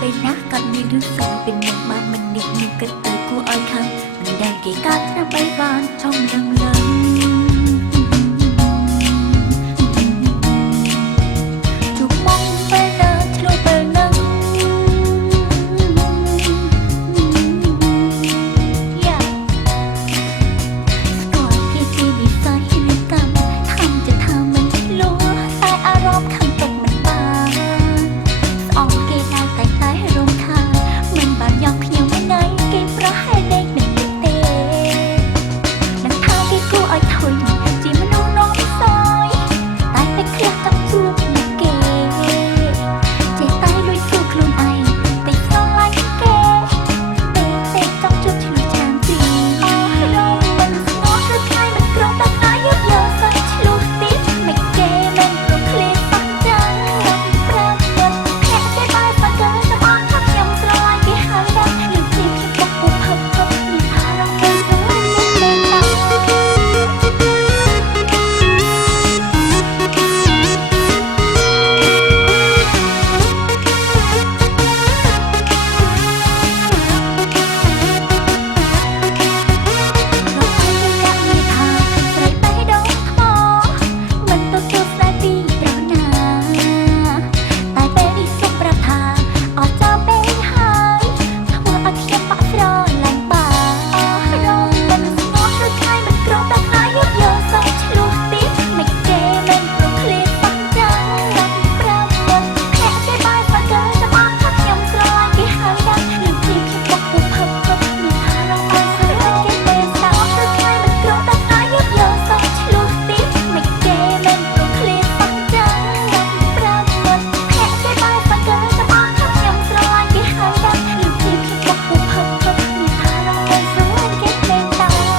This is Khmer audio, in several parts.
ពេលណាក៏មានរឿងសើเป็นយ៉ាងបានមិននេះនឹងគិតទៅគួរឲ្យខឹងមិនដែលគេកើតដើម្បីបានចង់លឹងលឹងជួបមកពេលណាឆ្លុះពេលនឹងយ៉ាស្គាល់គេជានិស័យឬកម្មខំจะทำមិនឆ្លួតែអារម្មណ៍ខំទុកមិនបានស្អប់គេនៅតែរំខានមិនបានយកខ្ញុំមិនណៃគេប្រហែលដេកមិនទេនឹងថាគេគួរឲ្យធុញជាមនុស្សនោះសោយតែពេលខ្លះចង់ជួបមុខគេចេះតែលួចសួរខ្លួនឯងតែស្រឡាញ់គេតែចង់ជួបឆ្លុះចាំទីអស់រងមិនស្ងល់ឬថ្ងៃមិនក្រំដល់ថ្ងៃយកយកសឹកឆ្លុះទៀតមិនគេមិនព្រមឃ្លានអស់ចាំប្រាប់មិនខែគេបែរមកកើចាំអត់ថាខ្ញុំស្រឡាញ់គេហើយដែរនឹងជាខ្ញុំបុកពុកផឹកមានអារម្មណ៍ទៅសើមានលេងដល់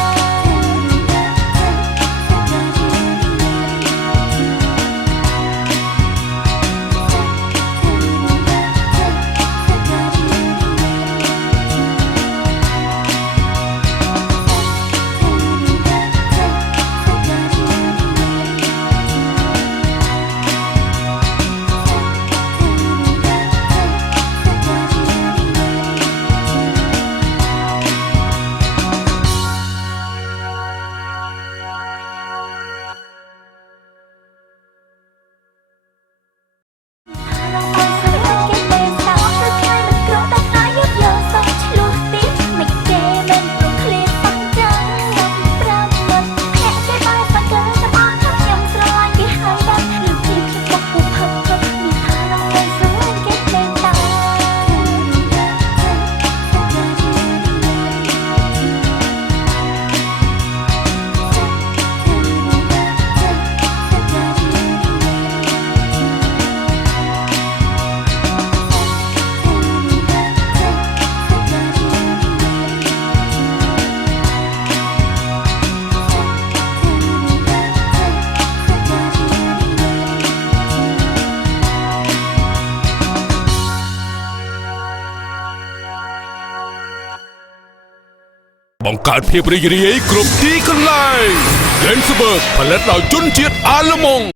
បង្កើតភាពរីករាយគ្រប់ទីកន្លែង Lensberg ផលិតដោយជនជាតិអាល្លឺម៉ង់